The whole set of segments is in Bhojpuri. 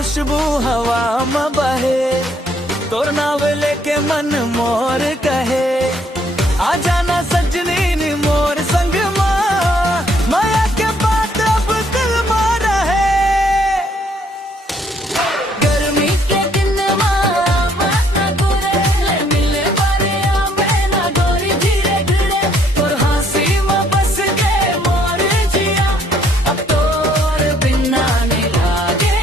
खुशबू हवा में बहे, तोर नाव लेके मन मोर कहे, आ जाना सजनी नी मोर संग माया के बात अब दिल में रहे। गर्मी के दिन ना गोरे मिले बारे आवे ना गोरी धीरे धीरे, तोर हंसी में बस गए मोर जिया, अब तोर बिना नहीं लागे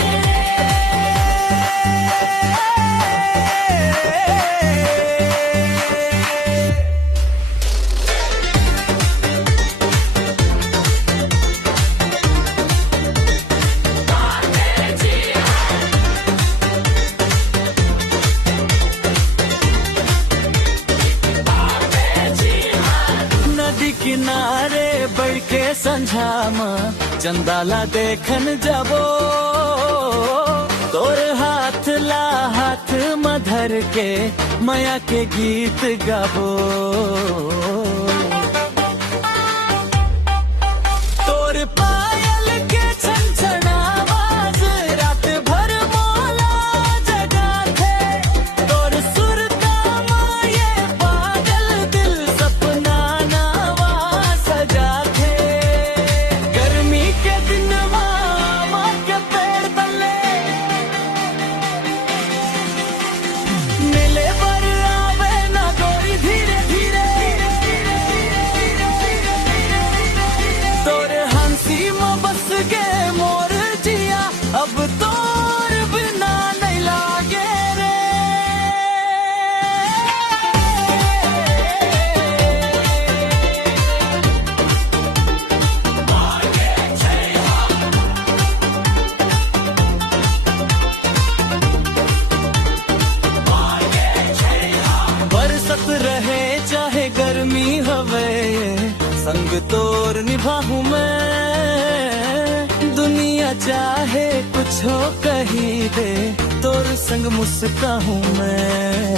नदी किनारे बैठ के संझा में चंदाला देखन जाबो, तोर हाथ ला हाथ में धर के माया के गीत गाबो। तोर पायल के छनछन आवाज रात भर मोला जगा थे, तोर सुर का माये पागल दिल सपना नावा सजा थे। गर्मी के दिन माँ के पेड़ तले मिले पर आवे ना गोरी धीरे धीरे, तोर हंसी में बस गए मोर जिया, अब तोर बिना नहीं लागे रे। बरसत रहे चाहे गर्मी हवे, संग तोर निभाहूं मैं, दुनिया चाहे कुछ हो कही दे, तोर संग मुस्काहूं मैं।